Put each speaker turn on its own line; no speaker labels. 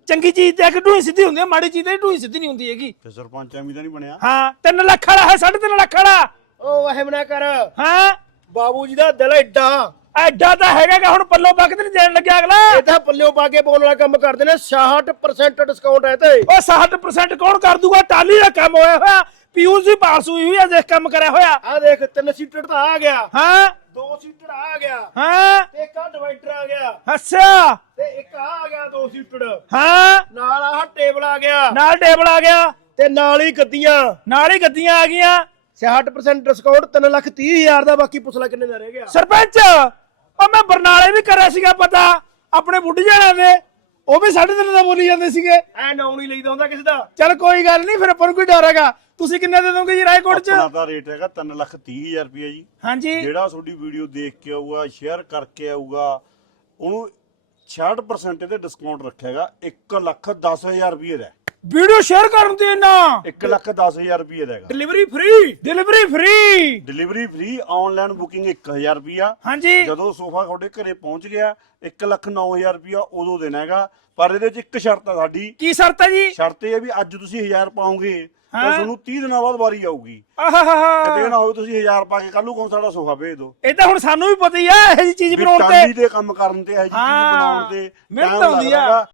ਚੰਗੀ ਚੀਜ਼ ਤੇ ਕਿ ਢੂਹੀ ਸਿੱਧੀ ਹੁੰਦੀ ਹੈ, ਮਾੜੀ ਚੀਜ਼ ਤੇ ਢੂਹੀ ਸਿੱਧੀ ਨਹੀਂ ਹੁੰਦੀ ਹੈਗੀ।
ਤੇ ਸਰਪੰਚ ਐਵੇਂ ਤਾਂ ਨਹੀਂ ਬਣਿਆ।
ਹਾਂ 3 ਲੱਖ ਵਾਲਾ ਹੈ, 3.5 ਲੱਖ ਵਾਲਾ।
ਉਹ ਵਹਿਮ ਨਾ ਕਰ,
ਹਾਂ
ਬਾਬੂ ਜੀ ਦਾ ਦਿਲ ਐਡਾ
ਐਡਾ ਤਾਂ ਹੈਗਾ ਕਿ ਹੁਣ ਪੱਲੋ ਪੱਕ ਤੇ ਨਹੀਂ ਦੇਣ ਲੱਗਿਆ ਅਗਲਾ।
ਇਹ ਤਾਂ ਪੱਲਿਓ ਪਾ ਕੇ ਪਾਉਣ ਵਾਲਾ ਕੰਮ ਕਰਦੇ ਨੇ। 66% ਡਿਸਕਾਊਂਟ ਹੈ ਤੇ
ਉਹ 60% ਕੌਣ ਕਰ ਦੂਗਾ? ਟਾਲੀ ਦਾ ਕੰਮ ਹੋਇਆ ਹੋਇਆ, ਪੀਯੂਸ ਦੀ ਪਾਸ ਹੋਈ ਹੋਈ ਆ, ਦੇਖ ਕੰਮ ਕਰਿਆ ਹੋਇਆ।
ਆ ਦੇਖ 3 ਸੀਟਰ ਤਾਂ ਆ ਗਿਆ,
ਹਾਂ
2 ਸੀਟਰ ਆ ਗਿਆ,
ਹਾਂ
ਤੇ ਇੱਕ ਆ ਡਿਵਾਈਡਰ ਆ ਗਿਆ,
ਅੱਛਾ
ਤੇ ਇੱਕ ਆ ਗਿਆ 2 ਸੀਟਰ,
ਹਾਂ
ਨਾਲ ਆਹ ਟੇਬਲ ਆ ਗਿਆ,
ਨਾਲ ਟੇਬਲ ਆ ਗਿਆ,
ਤੇ ਨਾਲ ਹੀ ਗੱਦੀਆਂ।
ਨਾਲ ਹੀ ਗੱਦੀਆਂ ਆ ਗਈਆਂ।
66% ਡਿਸਕਾਊਂਟ 3,30,000 ਦਾ। ਬਾਕੀ ਪੁੱਛ ਲੈ ਕਿੰਨੇ ਦਾ ਰਹਿ ਗਿਆ।
ਸਰਪੰਚ ਉਹ ਮੈਂ ਬਰਨਾਲੇ ਵੀ ਕਰਿਆ ਸੀਗਾ ਪਤਾ ਆਪਣੇ ਬੁੱਢੀ ਜਾਣਾ ਦੇ, ਉਹ ਵੀ 3.5 ਦਾ ਬੋਲੀ ਜਾਂਦੇ ਸੀਗੇ।
ਐ ਨਾਉ ਨਹੀਂ ਲਈਦਾ ਹੁੰਦਾ ਕਿਸੇ ਦਾ।
ਚੱਲ ਕੋਈ ਗੱਲ ਨਹੀਂ, ਫਿਰ ਆਪਾਂ ਨੂੰ ਕੋਈ ਡਰ ਹੈਗਾ। ਤੁਸੀਂ ਕਿੰਨੇ ਦੇ ਦੋਗੇ ਜੀ ਰਾਏਕੋਟ ਚ?
ਆਪਣਾ ਤਾਂ ਰੇਟ ਹੈਗਾ 3,30,000 ਰੁਪਏ ਜੀ।
ਹਾਂਜੀ
ਜਿਹੜਾ ਤੁਹਾਡੀ ਵੀਡੀਓ ਦੇਖ ਕੇ ਆਊਗਾ, ਸ਼ੇਅਰ ਕਰਕੇ ਆਊਗਾ, ਉਹਨੂੰ 66% ਤੇ ਡਿਸਕਾਊਂਟ ਰੱਖਿਆਗਾ 1,10,000 ਰੁਪਏ ਦਾ।
ਵੀਡੀਓ ਸ਼ੇਅਰ ਕਰਨ ਤੇ ਨਾ
1,10,000 ਰੁਪਏ ਦਾ ਹੈਗਾ।
Delivery free,
delivery free.
Delivery free, online booking 1,000 ਰੁਪਿਆ।
ਹਾਂਜੀ
ਜਦੋਂ ਸੋਫਾ ਤੁਹਾਡੇ ਘਰੇ ਪਹੁੰਚ ਗਿਆ 1,09,000 ਰੁਪਿਆ ਉਦੋਂ ਦੇਣਾ ਹੈਗਾ। ਪਰ ਇਹਦੇ ਵਿੱਚ ਇੱਕ ਸ਼ਰਤ ਆ ਸਾਡੀ।
ਕੀ ਸ਼ਰਤ ਹੈ ਜੀ?
ਸ਼ਰਤ ਇਹ ਹੈ ਵੀ ਅੱਜ ਤੁਸੀਂ 1000 ਪਾਓਗੇ ਤਾਂ ਤੁਹਾਨੂੰ 30 ਦਿਨਾਂ ਬਾਅਦ ਵਾਰੀ ਆਊਗੀ।
ਆਹਾਹਾ
ਕਿਤੇ ਨਾ ਹੋਵੇ ਤੁਸੀਂ 1000 ਪਾ ਕੇ ਕੱਲ ਨੂੰ ਕੌਣ ਸਾਡਾ ਸੋਫਾ ਭੇਜ ਦਿਓ।
ਇਹ ਤਾਂ ਹੁਣ ਸਾਨੂੰ ਵੀ ਪਤਾ ਹੀ ਆ ਇਹ ਜੀ ਚੀਜ਼ ਬਣਾਉਣ
ਟਾਲੀ
ਤੇ।
ਦੇ ਕੰਮ ਕਰਨ ਤੇ, ਇਹ ਜੀ ਚੀਜ਼ ਬਣਾਉਣ ਤੇ
ਮਿਹਨਤ ਆਉਂਦੀ ਆ।